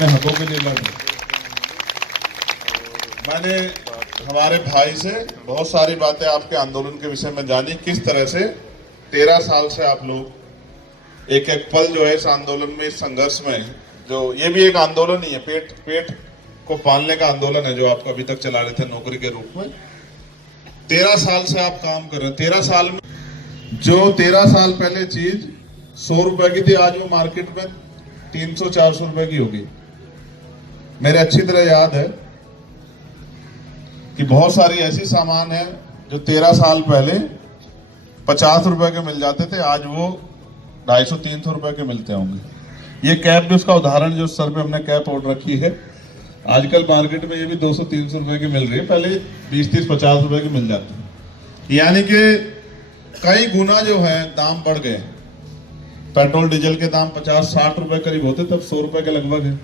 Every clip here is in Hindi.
अपने हकों के लिए लड़ रहे। मैंने हमारे भाई से बहुत सारी बातें आपके आंदोलन के विषय में जानी, किस तरह से 13 साल से आप लोग एक एक पल जो है इस आंदोलन में, इस संघर्ष में, जो ये भी एक आंदोलन ही है, पेट को पालने का आंदोलन है जो आप अभी तक चला रहे थे नौकरी के रूप में। 13 साल से आप काम कर रहे हैं। 13 साल में जो 13 साल पहले चीज 100 रुपए की थी, आज वो मार्केट में 300-400 रुपए की होगी। मेरे अच्छी तरह याद है कि बहुत सारी ऐसी सामान है जो 13 साल पहले 50 रुपए के मिल जाते थे, आज वो 250-300 रुपए के मिलते होंगे। ये कैप भी उसका उदाहरण, जो सर पे हमने कैप ओढ़ रखी है, आजकल मार्केट में ये भी 200-300 रुपए की मिल रही है, पहले 20-30-50 रुपए की मिल जाती है। यानी कि कई गुना जो है दाम बढ़ गए। पेट्रोल डीजल के दाम 50-60 रुपए करीब होते, तब 100 रुपए के लगभग है।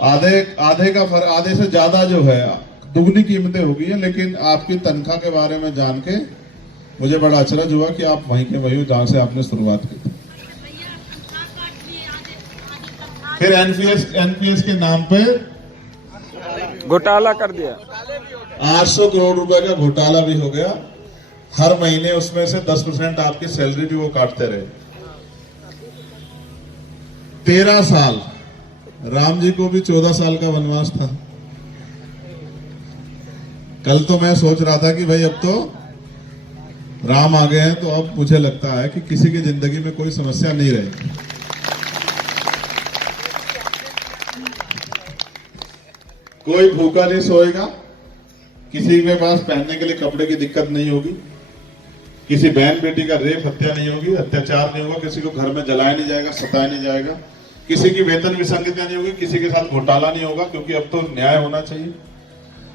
आधे का फर्क, आधे से ज्यादा जो है दुगनी कीमतें हो गई है। लेकिन आपकी तनख्वाह के बारे में जान के मुझे बड़ा अचरज हुआ कि आप वहीं के वहीं जहां से आपने शुरुआत की थी। फिर एनपीएस के नाम पे घोटाला कर दिया, 800 करोड़ रुपए का घोटाला भी हो गया। हर महीने उसमें से 10% आपकी सैलरी भी वो काटते रहे। 13 साल, राम जी को भी 14 साल का वनवास था। कल तो मैं सोच रहा था कि भाई अब तो राम आ गए हैं, तो अब मुझे लगता है कि किसी की जिंदगी में कोई समस्या नहीं रहेगी। कोई भूखा नहीं सोएगा, किसी के पास पहनने के लिए कपड़े की दिक्कत नहीं होगी, किसी बहन बेटी का रेप हत्या नहीं होगी, अत्याचार नहीं होगा, किसी को घर में जलाया नहीं जाएगा, सताया नहीं जाएगा, किसी की वेतन विसंगतियां नहीं होगी, किसी के साथ घोटाला नहीं होगा, क्योंकि अब तो न्याय होना चाहिए।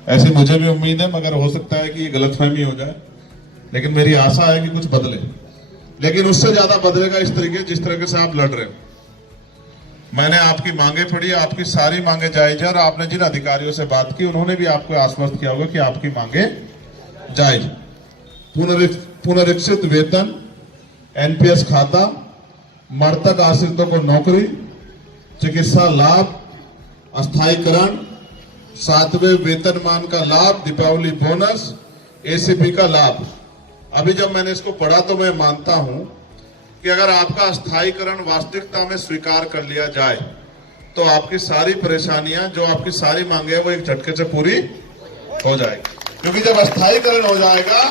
ऐसे मुझे भी उम्मीद है, मगर हो सकता है कि ये गलतफहमी हो जाए, लेकिन मेरी आशा है कि कुछ बदले। लेकिन उससे ज्यादा बदलेगा इस तरीके, जिस तरीके से आप लड़ रहे हो। मैंने आपकी मांगे पढ़ी, आपकी सारी मांगे जायज है, और आपने जिन अधिकारियों से बात की उन्होंने भी आपको आश्वस्त किया होगा कि आपकी मांगे जायज। पुनरीक्षित वेतन, एनपीएस खाता, मृतक आश्रितों को नौकरी, चिकित्सा लाभ, अस्थायीकरण, 7वें वेतनमान का लाभ, दीपावली बोनस, एसीपी का लाभ। अभी जब मैंने इसको पढ़ा तो मैं मानता हूं कि अगर आपका अस्थायीकरण वास्तविकता में स्वीकार कर लिया जाए तो आपकी सारी परेशानियां, जो आपकी सारी मांगे हैं, वो एक झटके से पूरी हो जाएगी। क्योंकि जब अस्थायीकरण हो जाएगा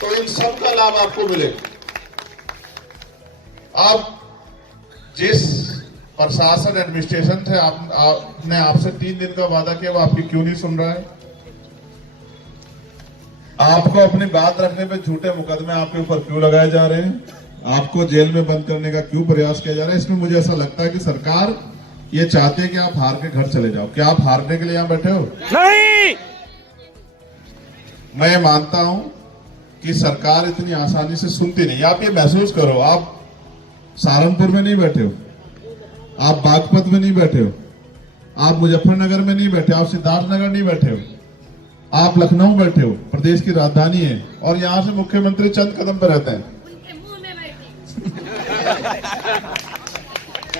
तो इन सब का लाभ आपको मिलेगा। अब जिस प्रशासन एडमिनिस्ट्रेशन थे, आपने आपसे 3 दिन का वादा किया, वो आपकी क्यों नहीं सुन रहा है? आपको अपनी बात रखने पे झूठे मुकदमे आपके ऊपर क्यों लगाए जा रहे हैं? आपको जेल में बंद करने का क्यों प्रयास किया जा रहा है? इसमें मुझे ऐसा लगता है कि सरकार ये चाहती है कि आप हार के घर चले जाओ। क्या आप हारने के लिए यहां बैठे हो? नहीं। मैं मानता हूं कि सरकार इतनी आसानी से सुनती नहीं। आप ये महसूस करो, आप सहारनपुर में नहीं बैठे हो, आप बागपत में नहीं बैठे हो, आप मुजफ्फरनगर में नहीं बैठे, आप सिद्धार्थनगर नहीं बैठे हो, आप लखनऊ बैठे हो, प्रदेश की राजधानी है, और यहां से मुख्यमंत्री चंद कदम पर रहते हैं।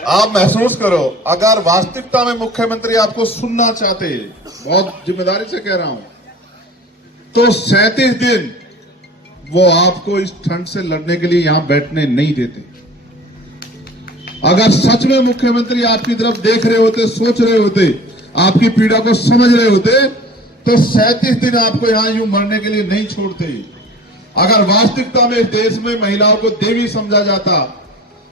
आप महसूस करो, अगर वास्तविकता में मुख्यमंत्री आपको सुनना चाहते, बहुत जिम्मेदारी से कह रहा हूं, तो 37 दिन वो आपको इस ठंड से लड़ने के लिए यहां बैठने नहीं देते। अगर सच में मुख्यमंत्री आपकी तरफ देख रहे होते, सोच रहे होते, आपकी पीड़ा को समझ रहे होते, तो 37 दिन आपको यहां यूं मरने के लिए नहीं छोड़ते। अगर वास्तविकता में इस देश में महिलाओं को देवी समझा जाता,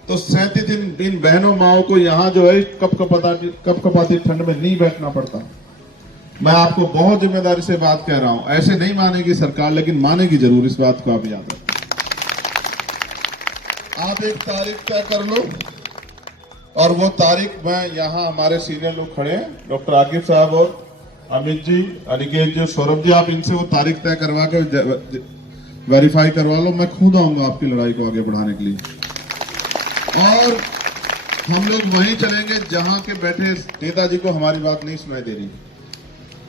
तो 37 दिन इन बहनों माओं को यहां जो है कपकपाती ठंड में नहीं बैठना पड़ता। मैं आपको बहुत जिम्मेदारी से बात कह रहा हूं, ऐसे नहीं मानेगी सरकार, लेकिन मानेगी जरूर, इस बात को आप याद रखें। आप एक तारीख तय कर लो, और वो तारीख में यहाँ हमारे सीनियर लोग खड़े हैं, डॉक्टर आकिब साहब और अमित जी, अनिकेत जी, सौरभ जी, आप इनसे वो तारीख तय करवा के वेरीफाई करवा लो। मैं खुद आऊंगा आपकी लड़ाई को आगे बढ़ाने के लिए, और हम लोग वहीं चलेंगे जहां के बैठे नेताजी को हमारी बात नहीं सुनाई दे रही।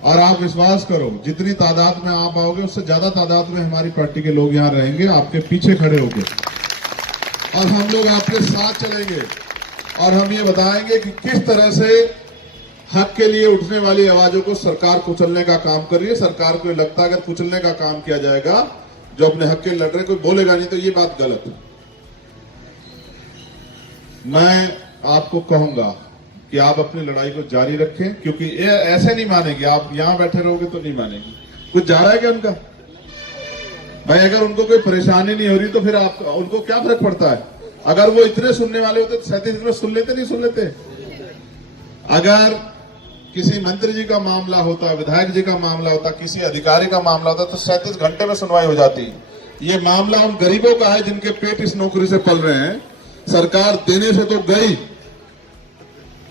और आप विश्वास करो, जितनी तादाद में आप आओगे उससे ज्यादा तादाद में हमारी पार्टी के लोग यहाँ रहेंगे, आपके पीछे खड़े होंगे, और हम लोग आपके साथ चलेंगे, और हम ये बताएंगे कि किस तरह से हक के लिए उठने वाली आवाजों को सरकार कुचलने का काम कर रही है। सरकार को लगता है अगर कुचलने का काम किया जाएगा, जो अपने हक के लड़ रहे कोई बोलेगा नहीं, तो ये बात गलत है। मैं आपको कहूंगा कि आप अपनी लड़ाई को जारी रखें, क्योंकि ये ऐसे नहीं मानेंगे। आप यहां बैठे रहोगे तो नहीं मानेंगे। कुछ जा रहा है क्या उनका? भाई अगर उनको कोई परेशानी नहीं हो रही तो फिर आप उनको क्या फर्क पड़ता है? अगर वो इतने सुनने वाले होते तो 37 में सुन लेते, नहीं सुन लेते? अगर किसी मंत्री जी का मामला होता, विधायक जी का मामला होता, किसी अधिकारी का मामला होता तो 37 घंटे में सुनवाई हो जाती। ये मामला उन गरीबों का है जिनके पेट इस नौकरी से पल रहे हैं। सरकार देने से तो गई,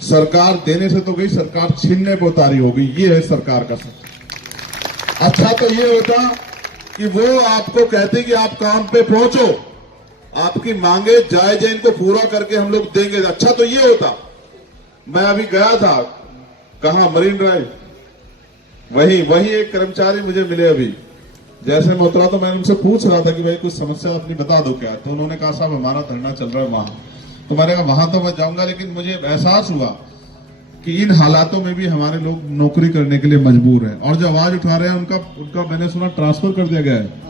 सरकार देने से तो गई, सरकार छीनने पर उतारी होगी। ये है सरकार का सच। अच्छा तो ये होता कि वो आपको कहते कि आप काम पे पहुंचो, आपकी मांगे जायज है, इनको पूरा करके हम लोग देंगे। अच्छा तो ये होता। मैं अभी गया था, कहा मरीन ड्राइव, वही एक कर्मचारी मुझे मिले अभी। जैसे मैं उतरा तो मैंने उनसे पूछ रहा था कि भाई कुछ समस्या अपनी बता दो क्या। तो उन्होंने कहा साहब हमारा धरना चल रहा है वहां। तो मैंने कहा वहां तो मैं जाऊंगा, लेकिन मुझे एहसास हुआ कि इन हालातों में भी हमारे लोग नौकरी करने के लिए मजबूर हैं। और जो आवाज उठा रहे हैं उनका मैंने सुना ट्रांसफर कर दिया गया है।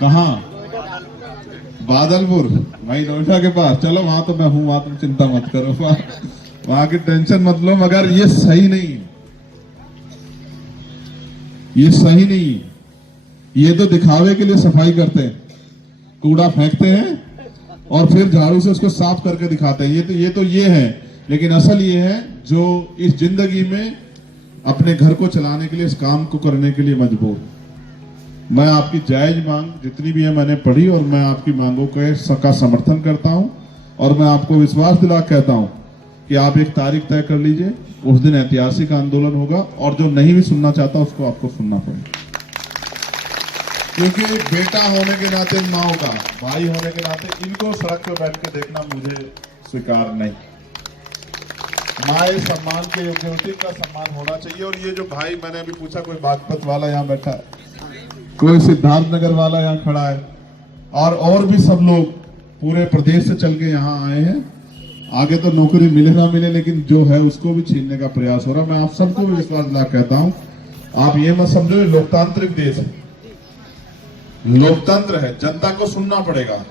कहा? बादलपुर, वही नोएडा के पास। चलो वहां तो मैं हूं, वहां तुम चिंता मत करो, वहां की टेंशन मत लो। मगर ये सही नहीं, ये सही नहीं। ये तो दिखावे के लिए सफाई करते हैं, कूड़ा फेंकते हैं और फिर झाड़ू से उसको साफ करके दिखाते हैं। ये है। लेकिन असल ये है जो इस जिंदगी में अपने घर को चलाने के लिए, इस काम को करने के लिए मजबूर। मैं आपकी जायज मांग जितनी भी है मैंने पढ़ी, और मैं आपकी मांगों का समर्थन करता हूं। और मैं आपको विश्वास दिला कहता हूं कि आप एक तारीख तय कर लीजिए, उस दिन ऐतिहासिक आंदोलन होगा। और जो नहीं भी सुनना चाहता उसको आपको सुनना पड़ेगा, क्योंकि बेटा होने के नाते, माँ का भाई होने के नाते, इनको सड़क पर बैठ के देखना मुझे स्वीकार नहीं। माए सम्मान के योग्य होती, का सम्मान होना चाहिए। और ये जो भाई, मैंने अभी पूछा, कोई बागपत वाला यहाँ बैठा है, कोई सिद्धार्थनगर वाला यहाँ खड़ा है, और भी सब लोग पूरे प्रदेश से चल के यहाँ आए हैं। आगे तो नौकरी मिले ना मिले, लेकिन जो है उसको भी छीनने का प्रयास हो रहा है। मैं आप सबको भी विश्वास दिला कहता हूं, आप ये मत समझो लोकतांत्रिक देश है, लोकतंत्र है, जनता को सुनना पड़ेगा।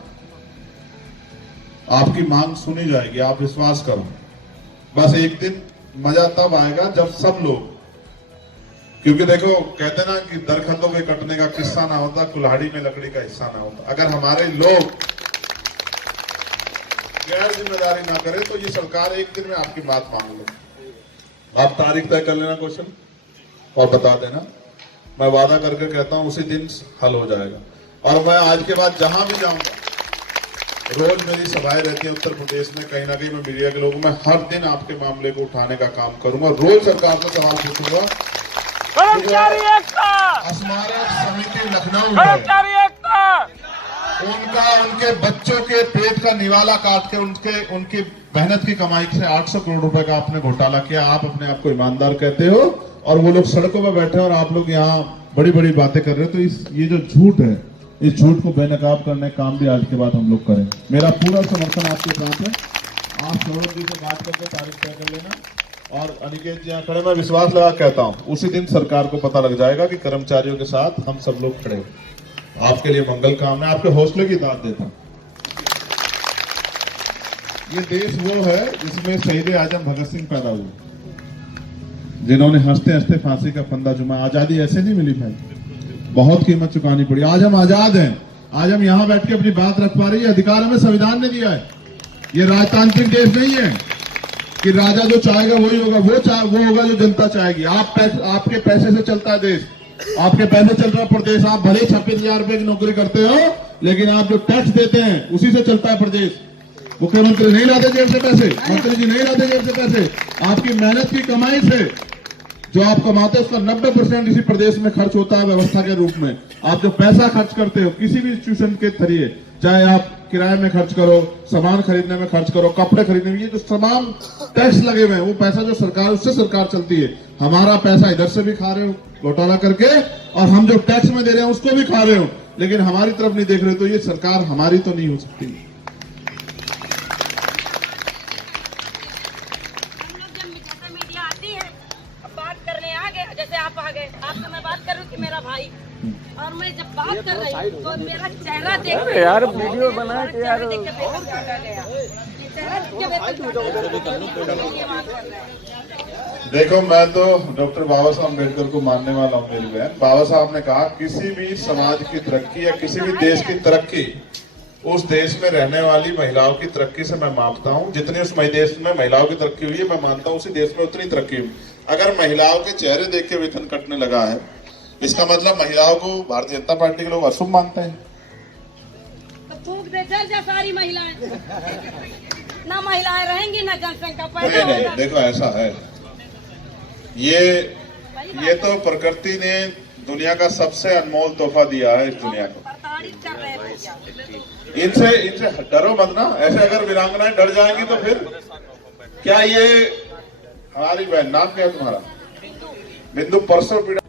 आपकी मांग सुनी जाएगी, आप विश्वास करो। बस एक दिन मजा तब आएगा जब सब लोग, क्योंकि देखो कहते ना कि दरख्तों के कटने का किस्सा ना होता, कुल्हाड़ी में लकड़ी का हिस्सा ना होता। अगर हमारे लोग गैर जिम्मेदारी ना करे तो ये सरकार एक दिन में आपकी बात मान लो। आप तारीख तय कर लेना क्वेश्चन और बता देना। मैं वादा करके कहता हूं उसी दिन हल हो जाएगा। और मैं आज के बाद जहां भी जाऊंगा, रोज मेरी सभाएं रहती है उत्तर प्रदेश में, कहीं ना कहीं मैं मीडिया के लोगों में हर दिन आपके मामले को उठाने का काम करूंगा। रोज सरकार से सवाल पूछूंगा। कर्मचारी एकता, स्मारक समिति लखनऊ कर्मचारी एकता, उनके बच्चों के पेट का निवाला काट के उनकी मेहनत की कमाई से 800 करोड़ रुपए का आपने घोटाला किया। आप अपने आप को ईमानदार कहते हो, और वो लोग सड़कों पर बैठे हैं और आप लोग यहाँ बड़ी बड़ी बातें कर रहे हो। तो ये जो झूठ है, इस झूठ को बेनकाब करने का काम भी आज के बाद हम लोग करें। मेरा पूरा समर्थन आपके साथ है। आप सौरभ जी से बात करके तारीख तय कर लेना। और अनिकेत जी यहाँ खड़े, मैं विश्वास लगा कहता हूँ उसी दिन सरकार को पता लग जाएगा कि कर्मचारियों के साथ हम सब लोग खड़े। आपके लिए मंगल कामना, आपके हौसले की दाद देता हूं। ये देश वो है जिसमें शहीद आजम भगत सिंह पैदा हुए, जिन्होंने हंसते हंसते फांसी का फंदा चुमा। आजादी ऐसे नहीं मिली भाई, बहुत कीमत चुकानी पड़ी। आज हम आजाद हैं, आज हम यहाँ बैठ के अपनी बात रख पा रही है। अधिकार हमें संविधान ने दिया है। ये राजतांत्रिक देश नहीं है कि राजा जो चाहेगा वही होगा। वो होगा जो जनता चाहेगी। आपके पैसे से चलता है देश, आपके पैसे चल रहा है प्रदेश। आप भले 26,000 रुपए की नौकरी करते हो, लेकिन आप जो टैक्स देते हैं उसी से चलता है प्रदेश। मुख्यमंत्री नहीं लाते जेब से पैसे, मंत्री जी नहीं लाते जेब से पैसे। आपकी मेहनत की कमाई से जो आप कमाते हैं उसका 90% इसी प्रदेश में खर्च होता है व्यवस्था के रूप में। आप जो पैसा खर्च करते हो किसी भी इंस्टीट्यूशन के जरिए, चाहे आप किराए में खर्च करो, सामान खरीदने में खर्च करो, कपड़े खरीदने में, ये जो तमाम टैक्स लगे हुए हैं वो पैसा जो सरकार, उससे सरकार चलती है। हमारा पैसा इधर से भी खा रहे हो घोटाला करके, और हम जो टैक्स में दे रहे हैं उसको भी खा रहे हो, लेकिन हमारी तरफ नहीं देख रहे। तो ये सरकार हमारी तो नहीं हो सकती। और मैं जब बात कर रही हूँ तो मेरा चेहरा देख के यार वीडियो बना के यार देख के वेतन काटा गया। ये चेहरा देख के वेतन काटा गया। ये बात कर रहे हैं। देखो, मैं तो डॉक्टर बाबा साहब अम्बेडकर को मानने वाला हूँ मेरी बहन। बाबा साहब ने कहा किसी भी समाज की तरक्की या किसी भी देश की तरक्की उस देश में रहने वाली महिलाओं की तरक्की से मैं मापता हूँ। जितनी उस देश में महिलाओं की तरक्की हुई है, मैं मानता हूँ उसी देश में उतनी तरक्की हुई। अगर महिलाओं के चेहरे देख के वेतन कटने लगा है, इसका मतलब महिलाओं को भारतीय जनता पार्टी के लोग अशुभ मानते हैं। तो फूंक दे जल जा सारी महिलाएं। ना महिलाएं रहेंगी ना जनसंख्या पैदा नहीं नहीं, होगा। देखो ऐसा है, ये तो प्रकृति ने दुनिया का सबसे अनमोल तोहफा दिया है इस दुनिया को। प्रताड़ित कर रहे हैं भैया। इनसे डरो मत ना। ऐसे अगर वीरांगनाएं डर जाएंगी तो फिर क्या? ये हमारी बहन, नाम क्या है तुम्हारा? बिंदु। परसों पीड़ा